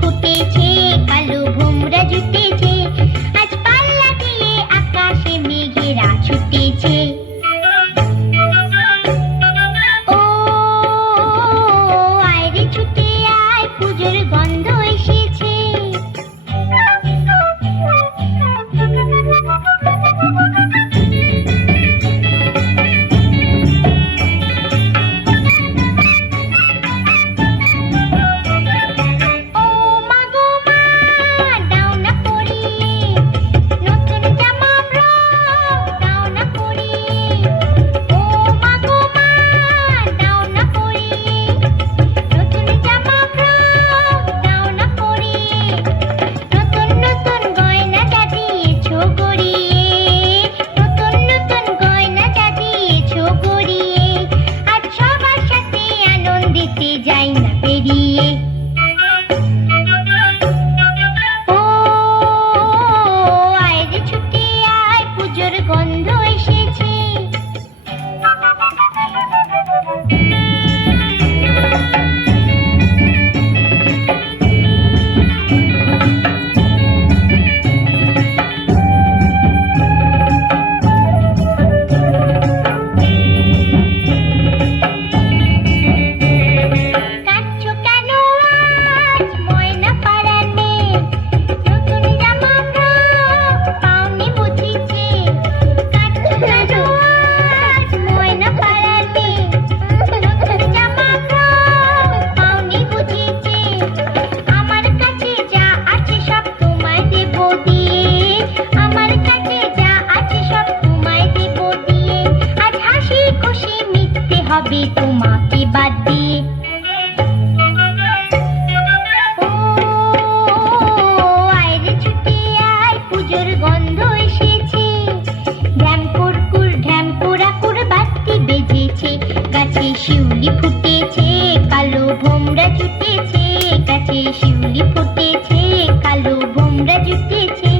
ফুটেছে, কালো ভোমরা জুটেছে, আজ পাল্লা দিয়ে আকাশে মেঘেরা ছুটেছে। ও আয় রে ছুটে আয়, পুজোর গন্ধ এসেছে। যাই না পেরিয়ে। ও আয় রে ছুটে আয়, পুজোর গন্ধ এসেছে। হবে তোমাকে বাদ দিয়ে। ও আয় রে ছুটে আয়, পুজোর গন্ধ এসেছে। ঢ্যাম কুরকুর ঢ্যাম কুড়াকুর বাতি বেজেছে, গাছে শিউলি ফুটেছে, কালো ভোমরা জুটেছে, গাছে শিউলি ফুটেছে, কালো ভোমরা জুটেছে।